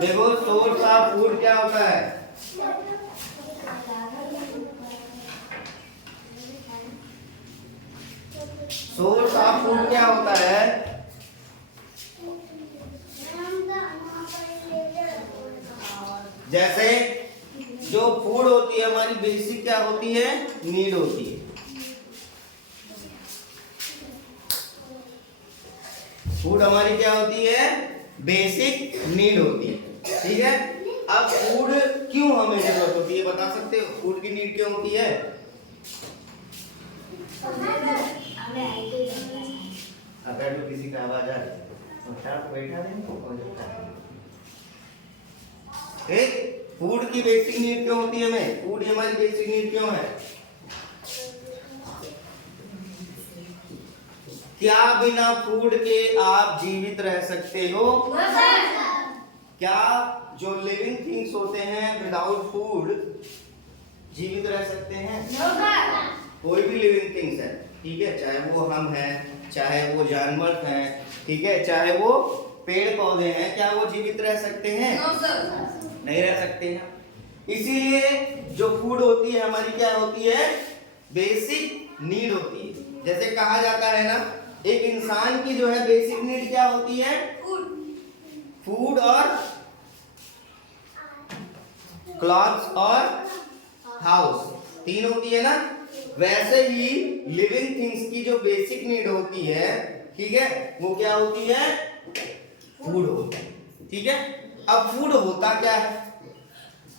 देखो source of food क्या होता है? सोर्स ऑफ फूड क्या होता है? जैसे जो फूड होती है हमारी बेसिक क्या होती है? नीड होती है। फूड हमारी क्या होती है? बेसिक नीड होती है। ठीक है। अब फूड क्यों हमें जरूरत होती है बता सकते हो? फूड की नीड क्यों होती है? अगर तो किसी का आवाज आ रहा है तो बैठा ठीक। फूड की बेसिक नीड क्यों होती है हमें? फूड हमारी बेसिक नीड क्यों है? क्या बिना फूड के आप जीवित रह सकते हो? क्या जो लिविंग थिंग्स होते हैं विदाउट फूड जीवित रह सकते हैं? कोई भी लिविंग थिंग्स है, ठीक है, चाहे वो हम हैं, चाहे वो जानवर हैं, ठीक है, चाहे वो पेड़ पौधे हैं, क्या वो जीवित रह सकते हैं? नहीं रह सकते हैं। इसीलिए जो फूड होती है हमारी क्या होती है? बेसिक नीड होती है। जैसे कहा जाता है ना, एक इंसान की जो है बेसिक नीड क्या होती है? फूड और क्लॉथ्स और हाउस, तीन होती है ना। वैसे ही लिविंग थिंग्स की जो बेसिक नीड होती है, ठीक है, वो क्या होती है? फूड होता है। ठीक है। अब फूड होता क्या है?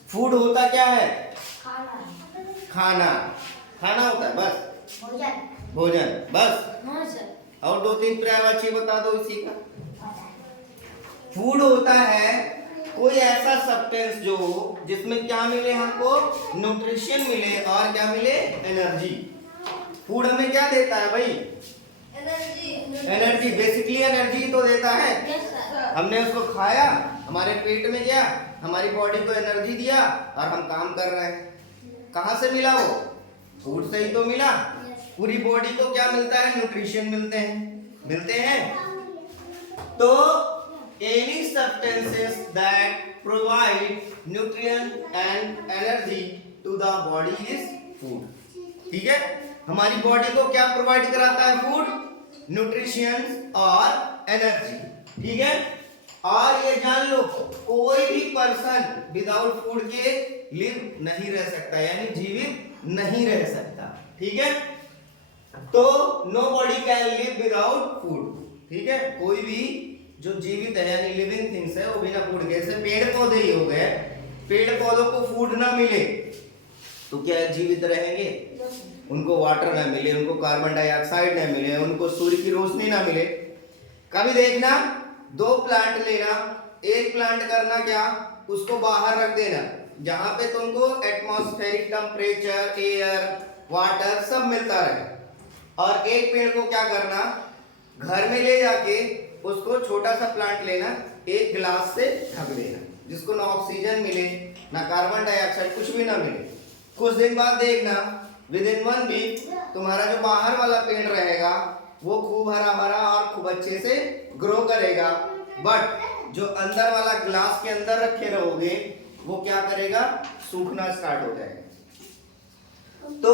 फूड होता क्या है? खाना। खाना होता है बस। भोजन बस। और दो तीन पर्यायवाची बता दो इसी का। फूड होता है कोई ऐसा सब्सटेंस जो जिसमें क्या मिले हमको? न्यूट्रिशन मिले और क्या मिले? एनर्जी। फूड हमें क्या देता है भाई? एनर्जी। बेसिकली एनर्जी तो देता है। हमने उसको खाया, हमारे पेट में गया, हमारी बॉडी को एनर्जी दिया और हम काम कर रहे हैं। कहां से मिला वो? फूड से ही तो मिला। पूरी बॉडी को क्या मिलता है? न्यूट्रिशन मिलते हैं। तो any substances that provide nutrient and energy to the body is food. ठीक है। हमारी बॉडी को क्या प्रोवाइड कराता है? फूड, न्यूट्रिशन और एनर्जी। ठीक है। और ये जान लो, कोई भी पर्सन विदाउट फूड के लिव नहीं रह सकता, यानी जीवित नहीं रह सकता। ठीक है। तो nobody can live without food. ठीक है। कोई भी जो जीवित है यानी लिविंग थिंग्स है वो बिना फूड के, जैसे पेड़ पौधे ही हो गए, पेड़ पौधों को फूड ना मिले तो क्या जीवित रहेंगे? उनको वाटर ना मिले, उनको कार्बन डाइऑक्साइड ना मिले, उनको सूर्य की रोशनी ना मिले। कभी देखना, दो प्लांट लेना, एक प्लांट करना क्या, उसको बाहर रख देना जहां पे तुमको एटमॉस्फेरिक टेम्परेचर, एयर, वाटर सब मिलता रहे, और एक पेड़ को क्या करना, घर में ले जाके उसको छोटा सा प्लांट लेना, एक गिलास से ढक देना, जिसको ना ऑक्सीजन मिले ना कार्बन डाइऑक्साइड, कुछ भी ना मिले। कुछ दिन बाद देखना, विद इन 1 वीक तुम्हारा जो बाहर वाला पेड़ रहेगा वो खूब हरा भरा और खूब अच्छे से ग्रो करेगा, बट जो अंदर वाला ग्लास के अंदर रखे रहोगे वो क्या करेगा? सूखना स्टार्ट हो जाएगा। तो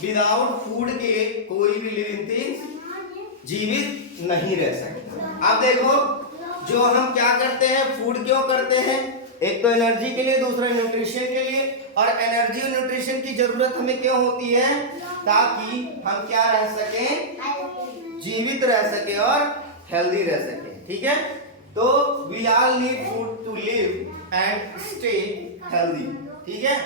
विदाउट फूड के कोई भी लिविंग थिंग्स जीवित नहीं रह सकता। अब देखो, जो हम क्या करते हैं, फूड क्यों करते हैं? एक तो एनर्जी के लिए, दूसरा न्यूट्रिशन के लिए। और एनर्जी और न्यूट्रिशन की जरूरत हमें क्यों होती है? ताकि हम क्या रह सकें? जीवित रह सके और हेल्दी रह सके। ठीक है। तो we all need food to live and stay healthy. ठीक है।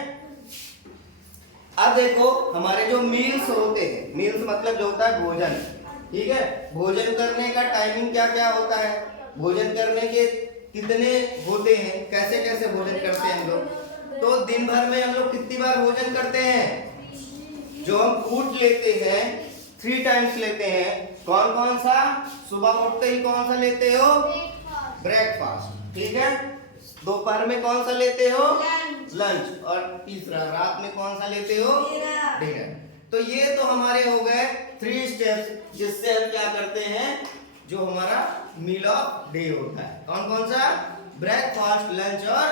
अब देखो, हमारे जो मील्स होते हैं, मील्स मतलब जो होता है भोजन, ठीक है, भोजन करने का टाइमिंग क्या क्या होता है? भोजन करने के कितने होते हैं? कैसे कैसे भोजन करते हैं हम लोग? तो दिन भर में हम लोग कितनी बार भोजन करते हैं? जो हम फूड लेते हैं 3 टाइम्स लेते हैं। कौन कौन सा? सुबह उठते ही कौन सा लेते हो? ब्रेकफास्ट। ठीक है। दोपहर में कौन सा लेते हो? लंच। और तीसरा रात में कौन सा लेते हो? डिनर। तो ये तो हमारे हो गए 3 स्टेप्स, जिससे हम क्या करते हैं, जो हमारा मील ऑफ डे होता है। कौन कौन सा? ब्रेकफास्ट, लंच और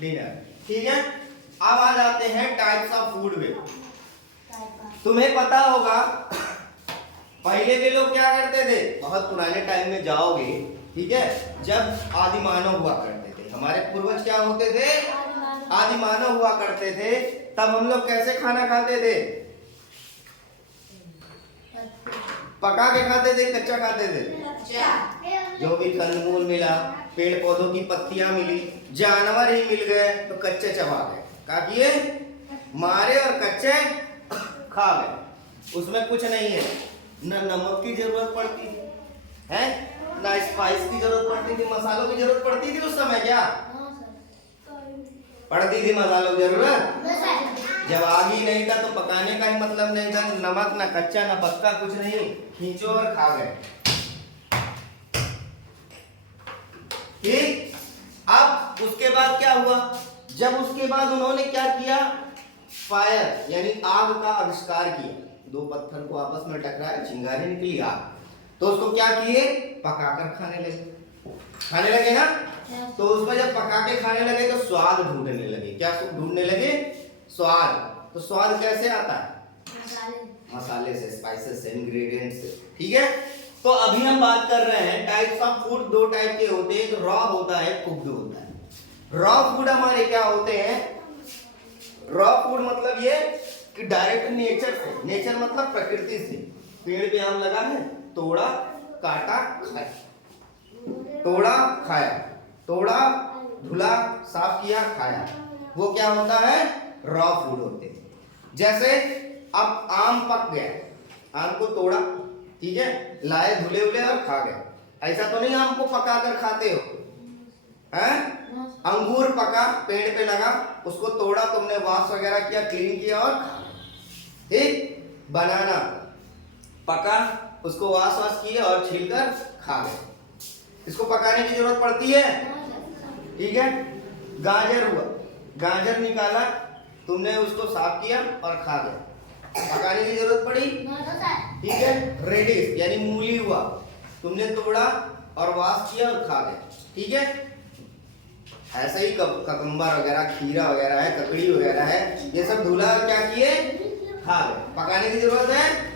डिनर। ठीक है, अब आ जाते हैं टाइप्स ऑफ फूड में। तुम्हें पता होगा पहले के लोग क्या करते थे, बहुत पुराने टाइम में जाओगे, ठीक है, जब आदि मानव हुआ करते थे, हमारे पूर्वज क्या होते थे, आदि मानव हुआ करते थे, तब हम लोग कैसे खाना खाते थे, पका के खाते थे, कच्चा खाते थे, जो भी कंदमूल मिला, पेड़ पौधों की पत्तियां मिली, जानवर ही मिल गए तो कच्चे चबा गए, क्या किए, मारे और कच्चे खा गए। उसमें कुछ नहीं है, न नमक की जरूरत पड़ती थी है, ना स्पाइस की जरूरत पड़ती थी, मसालों की जरूरत पड़ती थी उस समय, क्या पड़ती थी मसालों की जरूरत, जब आग ही नहीं था तो पकाने का ही मतलब नहीं था, नमक ना कच्चा ना पक्का कुछ नहीं, खींचो और खा गए। ठीक, अब उसके बाद क्या हुआ, जब उसके बाद उन्होंने क्या किया, फायर यानी आग का आविष्कार किया, दो पत्थर को आपस में टकराया, चिंगारी निकली आग, तो उसको क्या किए, पकाकर खाने लगे ना, तो उसमें जब पका के खाने लगे तो स्वाद ढूंढने लगे, क्या ढूंढने लगे, स्वाद। तो स्वाद कैसे आता है, मसाले से, स्पाइसेस से, इंग्रेडिएंट्स से। ठीक है, तो अभी हम बात कर रहे हैं टाइप्स ऑफ फूड, दो टाइप के होते हैं, एक रॉ होता है, कुक्ड होता है। रॉ फूड हमारे क्या होते हैं, रॉ फूड मतलब ये कि डायरेक्ट नेचर से, नेचर मतलब प्रकृति से, पेड़ पे आम लगा है, तोड़ा, काटा, खाया, तोड़ा, खाया, तोड़ा, धुला, साफ किया, खाया, वो क्या होता है, रॉ फूड होते हैं। जैसे अब आम पक गया, आम को तोड़ा, ठीक है, लाए, धुले उले और खा गए, ऐसा तो नहीं आम को पका कर खाते हो, हैं? अंगूर पका, पेड़ पे लगा, उसको तोड़ा तुमने, वॉश वगैरह किया, क्लीन किया और खा, ठीक। बनाना पका, उसको वॉश किया और छीलकर खा गए, इसको पकाने की जरूरत पड़ती है, ठीक है। गाजर हुआ, गाजर निकाला तुमने, उसको साफ किया और खा गए, पकाने की जरूरत पड़ी, ठीक है। रेडिश यानी मूली हुआ, तुमने तोड़ा और वॉश किया और खा गए, ठीक है। ऐसे ही ककम्बर वगैरह, खीरा वगैरह है, ककड़ी वगैरह है, ये सब धुला और क्या किए, खा गए, पकाने की जरूरत है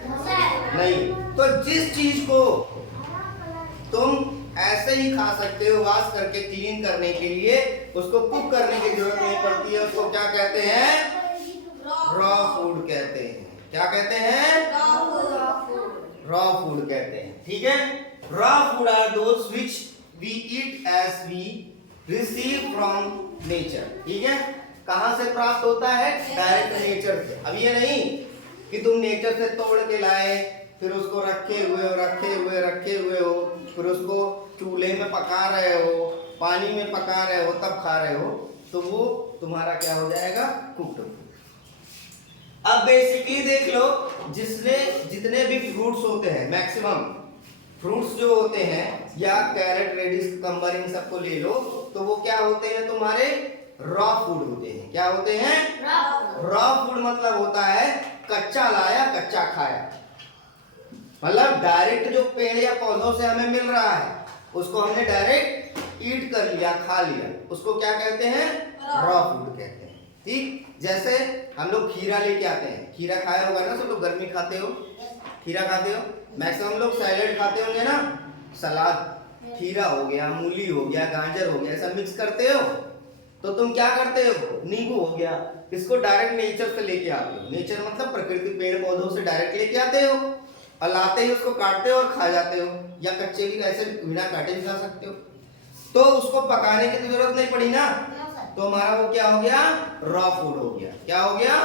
नहीं। तो जिस चीज को तुम ऐसे ही खा सकते हो, वॉश करके क्लीन करने के लिए, उसको कुक करने की जरूरत नहीं पड़ती है, उसको क्या कहते हैं, रॉ फूड कहते हैं। क्या कहते हैं, रॉ फूड कहते हैं, ठीक है। Raw food are those which we eat as we receive from nature, ठीक है। कहां से प्राप्त होता है, डायरेक्ट नेचर से। अब ये नहीं कि तुम नेचर से तोड़ के लाए, फिर उसको रखे हुए हो, फिर उसको चूल्हे में पका रहे हो, पानी में पका रहे हो, तब खा रहे हो, तो वो तुम्हारा क्या हो जाएगा, कुक्ड फूड। अब बेसिकली देख लो, जितने भी फ्रूट्स होते हैं, मैक्सिमम फ्रूट्स जो होते हैं, या कैरेट, रेडिश, ककम्बर, इन सबको ले लो, तो वो क्या होते हैं, तुम्हारे रॉ फूड होते हैं। क्या होते हैं, रॉ फूड मतलब होता है कच्चा लाया, कच्चा खाया, मतलब डायरेक्ट जो पेड़ या पौधों से हमें मिल रहा है, उसको हमने डायरेक्ट ईट कर लिया, खा लिया, उसको क्या कहते हैं, रॉ फूड कहते हैं, ठीक। जैसे हम लोग खीरा लेके आते हैं, खीरा खाया होगा ना सब लोग, गर्मी खाते हो, खीरा खाते हो, मैक्सिमम लोग सैलेड खाते होंगे ना, सलाद, खीरा हो गया, मूली हो गया, गाजर हो गया, ऐसा मिक्स करते हो, तो तुम क्या करते हो, नींबू हो गया, इसको डायरेक्ट नेचर से लेके आते हो, नेचर मतलब प्रकृति, पेड़ पौधों से डायरेक्ट लेके आते हो, और लाते ही उसको काटते हो और खा जाते हो, या कच्चे भी ऐसे बिना काटे भी खा सकते हो, तो उसको पकाने की तो जरूरत नहीं पड़ी ना, तो हमारा वो क्या हो गया, रॉ फूड हो गया। क्या हो गया,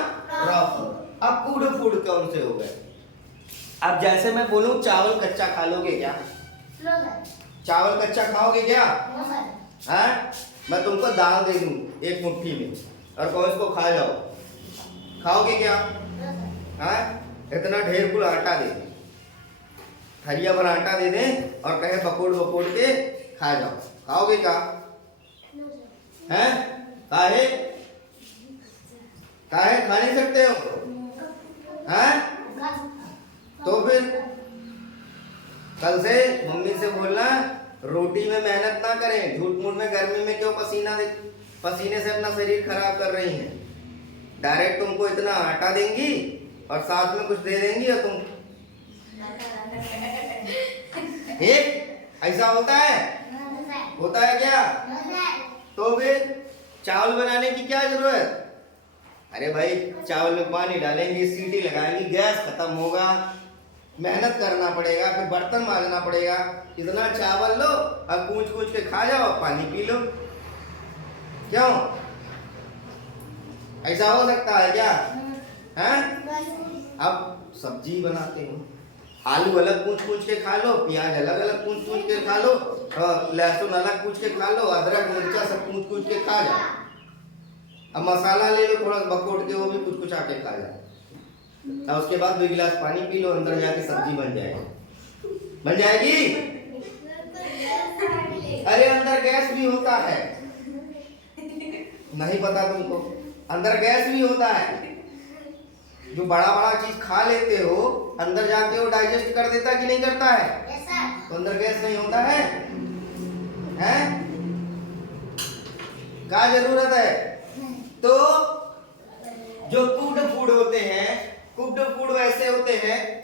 रॉ फूड। अब कुक्ड फूड कौन से हो गए, अब जैसे मैं बोलूं चावल कच्चा खा लोगे क्या, चावल कच्चा खाओगे क्या, हैं? मैं तुमको दाल दे दूं एक मुट्ठी में और कहो इसको खा जाओ, खाओगे क्या, हैं? इतना ढेर कुल आटा दे, थरिया भर आटा दे दें और कहे पकोड़ पकोड़ के खा जाओ, खाओगे क्या, हैं? काहे खा नहीं सकते हो, हैं? तो फिर कल से मम्मी से बोलना रोटी में मेहनत ना करें, झूठ मूठ में गर्मी में क्यों पसीने से अपना शरीर खराब कर रही हैं। डायरेक्ट तुमको इतना आटा देंगी और साथ में कुछ दे देंगी और तुम एक ऐसा होता है क्या? तो फिर चावल बनाने की क्या जरूरत? अरे भाई चावल में पानी डालेंगे, सीटी लगाएंगे, गैस खत्म होगा, मेहनत करना पड़ेगा, फिर बर्तन मांजना पड़ेगा। इतना चावल लो अब कूच कूच के खा जाओ, पानी पी लो। क्यों ऐसा हो सकता है क्या? हैं? अब सब्जी बनाते हो, आलू अलग कूच कूच के खा लो, प्याज अलग अलग कूच कूच के खा लो, लहसुन अलग कूच के खा लो, अदरक मिर्चा सब कूच कूच के खा जाओ। अब मसाला ले लो थोड़ा बकोट के, वो भी कुछ कुछ आके खा जाओ। और उसके बाद 2 गिलास पानी पी लो, अंदर जाके सब्जी बन जाएगी। बन जाएगी? अरे अंदर गैस भी होता है, नहीं पता तुमको? अंदर गैस भी होता है। जो बड़ा बड़ा चीज खा लेते हो अंदर जाके वो डाइजेस्ट कर देता कि नहीं करता है? तो अंदर गैस नहीं होता है? हैं? क्या जरूरत है? तो जो कुक्ड फूड होते हैं, कुक्ड फूड वैसे होते हैं,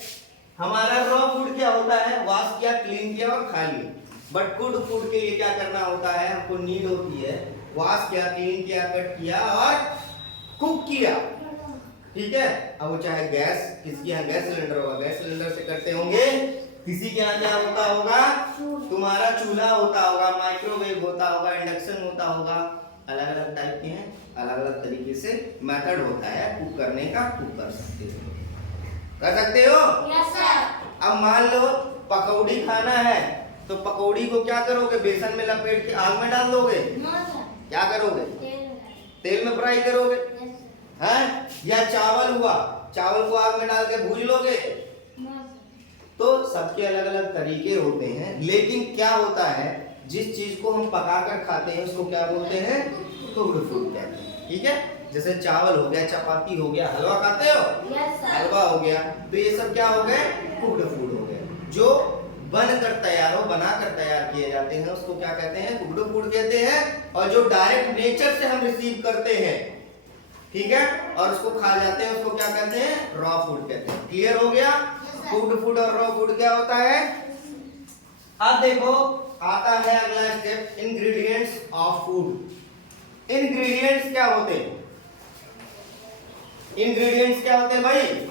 हमारा रॉ फूड क्या होता है? वॉश किया, क्लीन किया और खा लिया। बट कुक्ड फूड के लिए क्या करना होता है? हमको नीड होती है वॉश किया, क्लीन किया, कट किया और कुक किया। ठीक है? अब वो चाहे गैस, किसके यहाँ गैस सिलेंडर होगा, गैस सिलेंडर से करते होंगे, किसी के यहाँ क्या होता होगा? तुम्हारा चूल्हा होता होगा, माइक्रोवेव होता होगा, इंडक्शन होता होगा। अलग अलग टाइप के हैं, अलग अलग तरीके से मेथड होता है कुक करने का। कुक कर सकते हो, कर सकते हो? Yes sir. अब मान लो पकौड़ी खाना है, तो पकौड़ी को क्या करोगे? बेसन में लपेट के आग में डाल दोगे? क्या करोगे? तेल में फ्राई करोगे? हैं? या चावल हुआ, चावल को आग में डाल के भूज लोगे? तो सबके अलग अलग तरीके होते हैं, लेकिन क्या होता है, जिस चीज को हम पकाकर खाते हैं उसको क्या बोलते हैं? कुक्ड फूड कहते हैं। ठीक है? जैसे चावल हो गया, चपाती हो गया, हलवा खाते हो? हलवा हो गया, तो ये सब क्या हो गए? कुक्ड फूड हो गए। जो बनकर तैयार हो, बनाकर तैयार किए जाते हैं उसको क्या कहते हैं? कुक्ड फूड कहते हैं। और जो डायरेक्ट नेचर से हम रिसीव करते हैं, ठीक है, और उसको खा जाते हैं, उसको क्या कहते हैं? रॉ फूड कहते हैं। क्लियर हो गया? कुक्ड फूड और रॉ फूड क्या होता है? अब देखो आता है अगला step, ingredients of food. Ingredients क्या होते हैं? इंग्रेडिएंट्स क्या होते हैं भाई?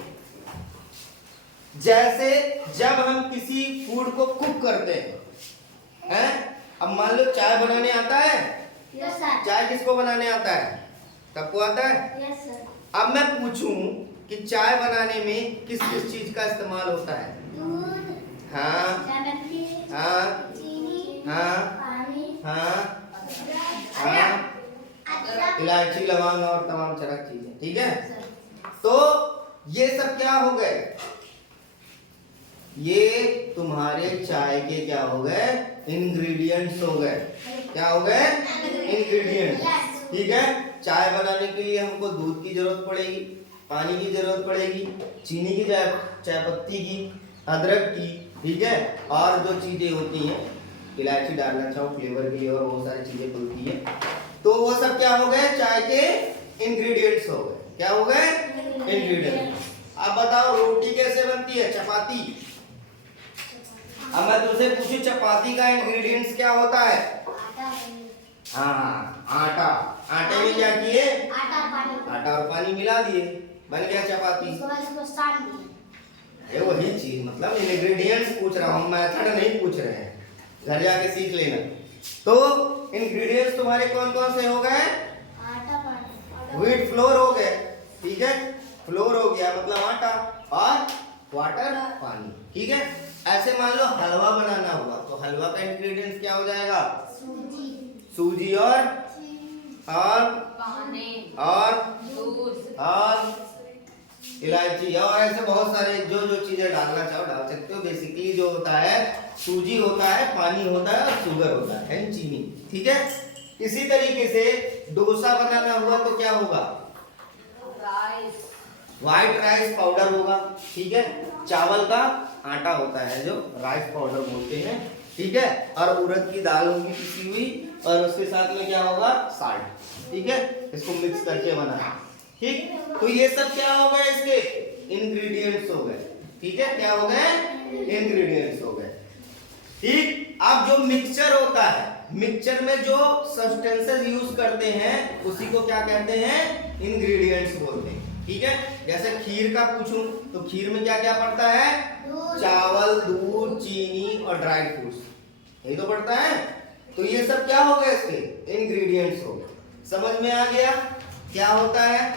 जैसे जब हम किसी फूड को कुक करते हैं, अब मान लो चाय बनाने आता है? Yes sir. चाय किसको बनाने आता है? सबको आता है? Yes sir. अब मैं पूछूं कि चाय बनाने में किस किस चीज का इस्तेमाल होता है? दूध, हाँ, हाँ, चीनी, हाँ, पानी, हाँ, हाँ, इलायची, लौंग और तमाम चरक चीजें। ठीक है? तो ये सब क्या हो गए? ये तुम्हारे चाय के क्या हो गए? इंग्रेडिएंट्स हो गए। क्या हो गए? इंग्रेडिएंट्स। ठीक है? चाय बनाने के लिए हमको दूध की जरूरत पड़ेगी, पानी की जरूरत पड़ेगी, चीनी की, चाय पत्ती की, अदरक की, ठीक है, और जो चीजें होती हैं, इलायची डालना चाहो फ्लेवर के लिए और बहुत सारी चीजें होती है। तो वो सब क्या हो गए? चाय के इंग्रेडिएंट्स हो गए। क्या हो गए? इंग्रेडिएंट्स। अब बताओ रोटी कैसे बनती है? चपाती। अब मैं तुझसे पूछूं चपाती का इंग्रेडिएंट्स क्या होता है? हाँ, आटा। आटे में क्या किए? आटा और पानी मिला दिए, बन गया चपाती। ये वही चीज, मतलब इंग्रेडिएंट्स पूछ रहा हूँ, मेथड नहीं पूछ रहे हैं, घर जाके सीख लेना। तो इंग्रेडिएंट्स तुम्हारे कौन कौन से हो गए? आटा, पानी, व्हीट फ्लोर हो गए। ठीक है? फ्लोर हो गया मतलब आटा, और वाटर, पानी। ठीक है? ऐसे मान लो हलवा बनाना हुआ, तो हलवा का इंग्रेडिएंट्स क्या हो जाएगा? सूजी और पानी और दूध और इलायची, और ऐसे बहुत सारे जो जो चीजें डालना चाहो डाल सकते हो। बेसिकली जो होता है सूजी होता है, पानी होता है और शुगर होता है, चीनी। ठीक है? इसी तरीके से डोसा बनाना हुआ तो क्या होगा? राइस, व्हाइट राइस पाउडर होगा। ठीक है? चावल का आटा होता है जो राइस पाउडर बोलते हैं, ठीक है, और उड़द की दाल होगी पिसी हुई, और उसके साथ में क्या होगा, साल्ट, ठीक है, इसको मिक्स करके बना है, ठीक। तो ये सब क्या हो गए, इसके इंग्रेडिएंट्स हो गए, ठीक है, क्या हो गए, इंग्रेडिएंट्स हो गए, ठीक। अब जो मिक्सचर होता है, मिक्सचर में जो सब्सटेंसेस यूज करते हैं उसी को क्या कहते हैं, इंग्रेडिएंट्स बोलते हैं, ठीक है। जैसे खीर का पूछूं तो खीर में क्या क्या पड़ता है, चावल, दूध, चीनी और ड्राई फ्रूट्स, यही तो पड़ता है। तो ये सब क्या हो गए, इसके इंग्रेडिएंट्स हो गए। समझ में आ गया क्या होता है,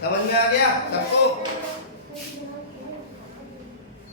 समझ में आ गया सबको।